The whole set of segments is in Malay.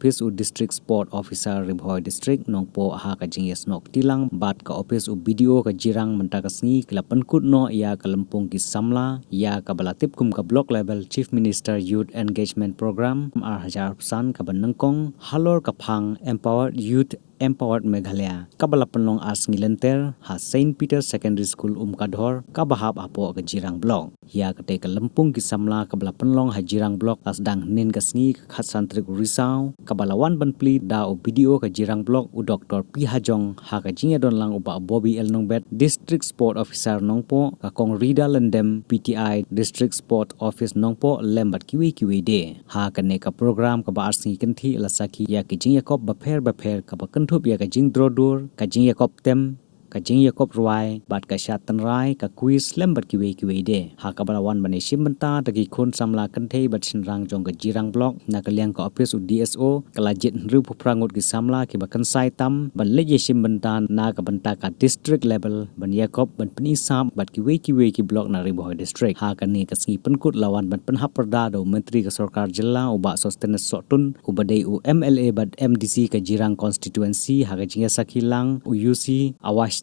office u district sport officer Ribhoi district nongpo ha ka jingyas nok tilang bat ka office u video ka Jirang mentakasngi kila penkut no ia ka lempung ki samla ia ka balatip kum ka block level chief minister youth engagement program ar hajar pesan ka benengkong halor ka phang empowered youth empowered Meghalaya kabala penlong as ngilenter ha Saint Peter Secondary School Kadhor kabahap apo ke Jirang Block ya kete ke lempung ki samla kabala penlong ha Jirang Block asdang nin kasngi khat santri risau kabalawan benpli da o video ke Jirang Block u Dr. P Hajong ha ka jinga don lang uba Bobby El Nongbet district sport officer nongpo ka kong Rida Lendem PTI district sport office nongpo lembat kiwi de ha ka ne ka program ka ba arsingi kenti lasaki ya ki jinga kop bapher ka ba thup ya ka jing drodur ka jing yakop tem ka jing yakop ruai bat ka syatan rai ka quiz lembat kiwe de ha ka balawan bane simbenta tagi khon samla kantei bat sinrang jong ka Jirang Block na ka liang ka office u DSO kalajit ru prangut ki samla ki bakan sai tam ban leje simbenta na ka benta ka district level ban yakop ban penisam bat kiwe ki block na Riboh district ha ka ni ka sngi penkut lawan ban penhap perda do menteri ke sarkar jilla uba sustenance sotun ubadai u MLA bat MDC ka Jirang constituency ha ka jinga sakilang UC Awashti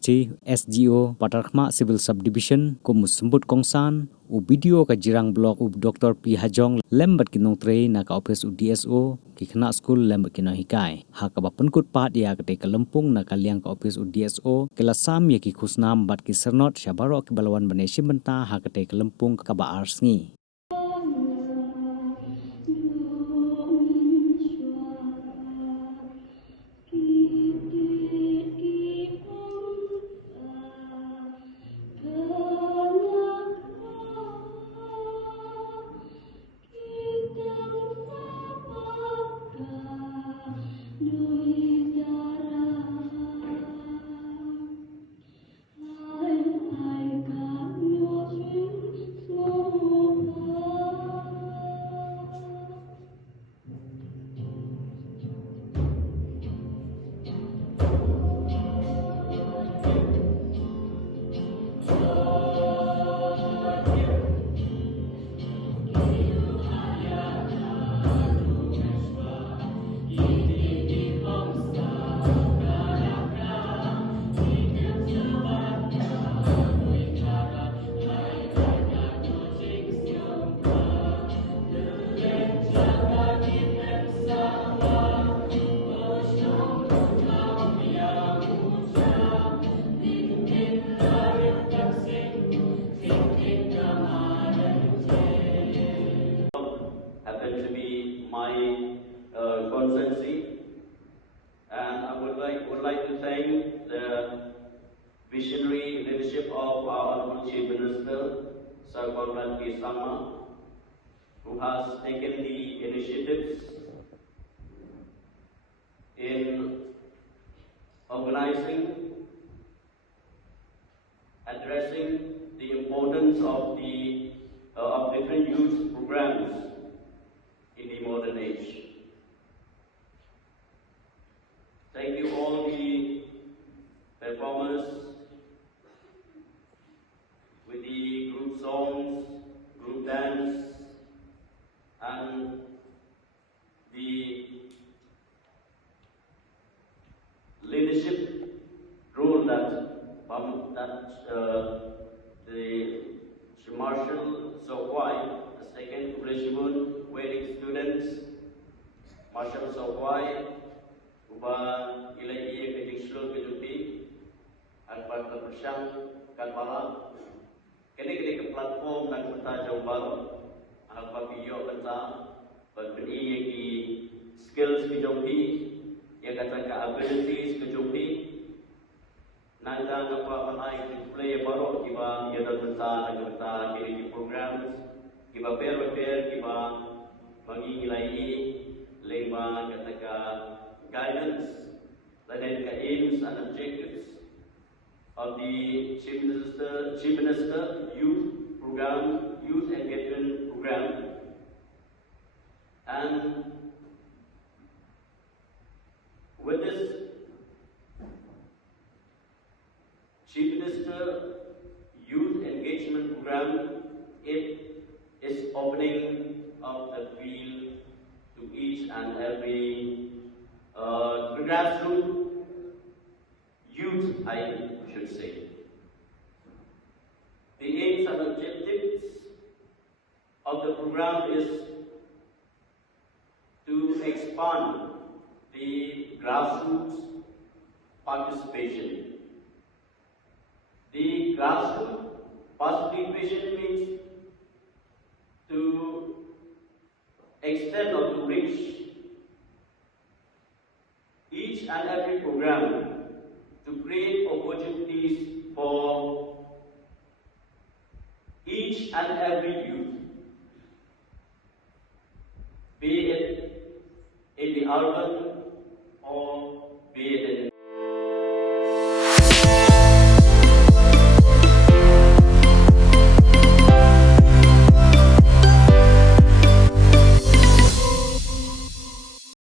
SGO Patarkhma civil subdivision ko musembut kongsan u video ka Jirang Block u Dr. P Hajong lembat kinong tre na ka office u DSO ki khana school lembat kinong hikai ha ka ba penkut pat ya ka te ka lempung na ka liang ka office u DSO kelasam ya ki khusnam bat ki sernot syabaro ki balawan bane simbenta ha ka te ka lempung ka ba arsngi constituency, and I would like to thank the visionary leadership of our Honorable Chief Minister, Sir Conrad K. Sama, who has taken the initiatives in organizing, addressing the importance of different youth programs in the modern age. Thank you all the performers with the group songs, group dance, and the leadership role that the Marshal Sokwai has taken to Rishibun, wedding students, Marshal Sokwai, Uba Ilai Kejingsul Kejuti, Akbar Kepersyang, Kanpala, kini ke platform dan peta jauh baru, Akbar Piyo Kenta, berbeni ki skills kejuti, yang kata ke abilities kejuti, nanda apa panai display baru kiba ia dan kini programs kiba repair kiba bagi nilai lema kata guidance dan aims and objectives of the Chief Minister Youth Engagement Program, and with this Chief Minister Youth Engagement Program, it is opening up the field to each and every the grassroots youth, I should say. The aims and objectives of the program is to expand the grassroots participation. The grassroots participation means to extend or to reach each and every program to create opportunities for each and every youth, be it in the urban